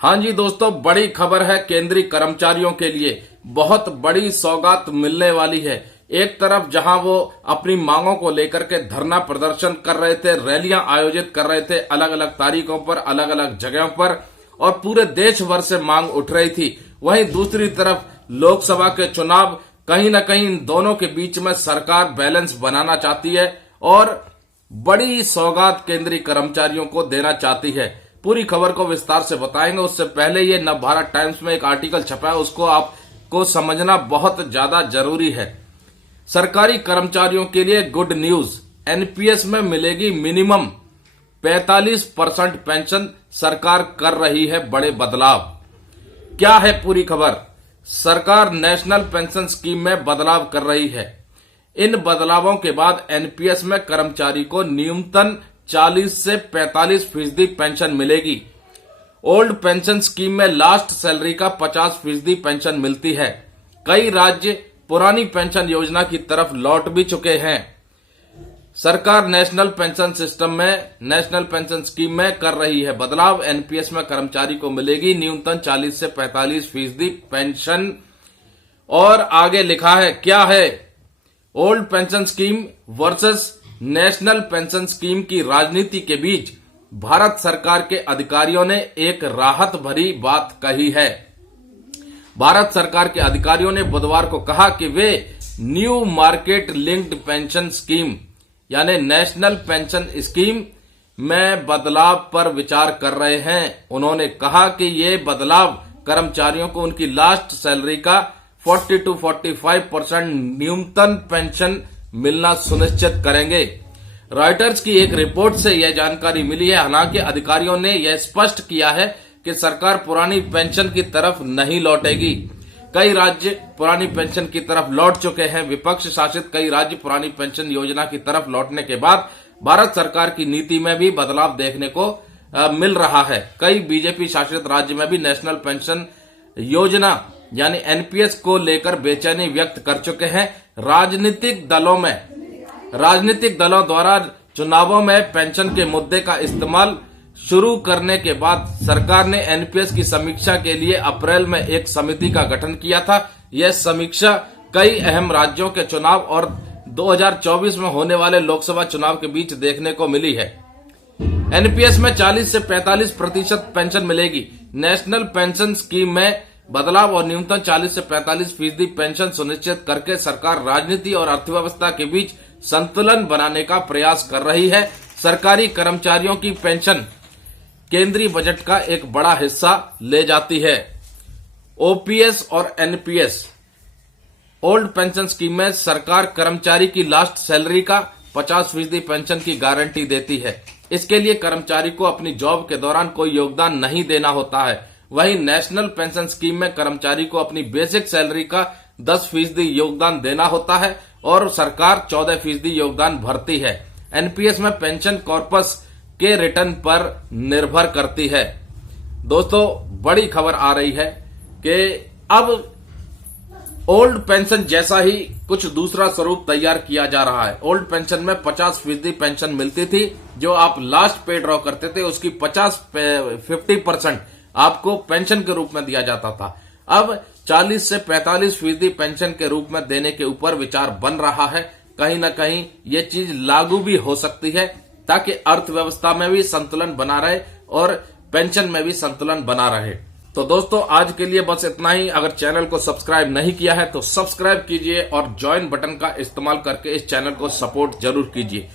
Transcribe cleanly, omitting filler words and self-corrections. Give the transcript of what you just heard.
हाँ जी दोस्तों, बड़ी खबर है। केंद्रीय कर्मचारियों के लिए बहुत बड़ी सौगात मिलने वाली है। एक तरफ जहां वो अपनी मांगों को लेकर के धरना प्रदर्शन कर रहे थे, रैलियां आयोजित कर रहे थे अलग अलग तारीखों पर, अलग अलग जगहों पर, और पूरे देश भर से मांग उठ रही थी। वहीं दूसरी तरफ लोकसभा के चुनाव, कहीं न कहीं इन दोनों के बीच में सरकार बैलेंस बनाना चाहती है और बड़ी सौगात केंद्रीय कर्मचारियों को देना चाहती है। पूरी खबर को विस्तार से बताएंगे। उससे पहले ये नवभारत टाइम्स में एक आर्टिकल छपा है, उसको आपको समझना बहुत ज्यादा जरूरी है। सरकारी कर्मचारियों के लिए गुड न्यूज, एनपीएस में मिलेगी मिनिमम 45% पेंशन, सरकार कर रही है बड़े बदलाव। क्या है पूरी खबर? सरकार नेशनल पेंशन स्कीम में बदलाव कर रही है। इन बदलावों के बाद एनपीएस में कर्मचारी को न्यूनतम 40 से 45% पेंशन मिलेगी। ओल्ड पेंशन स्कीम में लास्ट सैलरी का 50% पेंशन मिलती है। कई राज्य पुरानी पेंशन योजना की तरफ लौट भी चुके हैं। सरकार नेशनल पेंशन सिस्टम में, नेशनल पेंशन स्कीम में कर रही है बदलाव। एनपीएस में कर्मचारी को मिलेगी न्यूनतम 40 से 45% पेंशन। और आगे लिखा है, क्या है? Old pension scheme versus national pension scheme की राजनीति के बीच भारत सरकार के अधिकारियों ने एक राहत भरी बात कही है। भारत सरकार के अधिकारियों ने बुधवार को कहा कि वे new market linked pension scheme यानी नेशनल पेंशन स्कीम में बदलाव पर विचार कर रहे हैं। उन्होंने कहा कि ये बदलाव कर्मचारियों को उनकी लास्ट सैलरी का 40 to 45% न्यूनतम पेंशन मिलना सुनिश्चित करेंगे। रॉयटर्स की एक रिपोर्ट से यह जानकारी मिली है। हालांकि अधिकारियों ने यह स्पष्ट किया है कि सरकार पुरानी पेंशन की तरफ नहीं लौटेगी। कई राज्य पुरानी पेंशन की तरफ लौट चुके हैं। विपक्ष शासित कई राज्य पुरानी पेंशन योजना की तरफ लौटने के बाद भारत सरकार की नीति में भी बदलाव देखने को मिल रहा है। कई बीजेपी शासित राज्य में भी नेशनल पेंशन योजना यानी एनपीएस को लेकर बेचैनी व्यक्त कर चुके हैं। राजनीतिक दलों द्वारा चुनावों में पेंशन के मुद्दे का इस्तेमाल शुरू करने के बाद सरकार ने एनपीएस की समीक्षा के लिए अप्रैल में एक समिति का गठन किया था। यह समीक्षा कई अहम राज्यों के चुनाव और 2024 में होने वाले लोकसभा चुनाव के बीच देखने को मिली है। एनपीएस में 40 से 45% पेंशन मिलेगी। नेशनल पेंशन स्कीम में बदलाव और न्यूनतम 40 से 45% पेंशन सुनिश्चित करके सरकार राजनीति और अर्थव्यवस्था के बीच संतुलन बनाने का प्रयास कर रही है। सरकारी कर्मचारियों की पेंशन केंद्रीय बजट का एक बड़ा हिस्सा ले जाती है। ओपीएस और एनपीएस, ओल्ड पेंशन स्कीम में सरकार कर्मचारी की लास्ट सैलरी का 50% पेंशन की गारंटी देती है। इसके लिए कर्मचारी को अपनी जॉब के दौरान कोई योगदान नहीं देना होता है। वहीं नेशनल पेंशन स्कीम में कर्मचारी को अपनी बेसिक सैलरी का 10% योगदान देना होता है और सरकार 14% योगदान भरती है। एनपीएस में पेंशन कॉर्पस के रिटर्न पर निर्भर करती है। दोस्तों, बड़ी खबर आ रही है कि अब ओल्ड पेंशन जैसा ही कुछ दूसरा स्वरूप तैयार किया जा रहा है। ओल्ड पेंशन में 50% पेंशन मिलती थी। जो आप लास्ट पे ड्रॉ करते थे उसकी 50% आपको पेंशन के रूप में दिया जाता था। अब 40 से 45% पेंशन के रूप में देने के ऊपर विचार बन रहा है। कहीं न कहीं ये चीज लागू भी हो सकती है ताकि अर्थव्यवस्था में भी संतुलन बना रहे और पेंशन में भी संतुलन बना रहे। तो दोस्तों, आज के लिए बस इतना ही। अगर चैनल को सब्सक्राइब नहीं किया है तो सब्सक्राइब कीजिए और ज्वाइन बटन का इस्तेमाल करके इस चैनल को सपोर्ट जरूर कीजिए।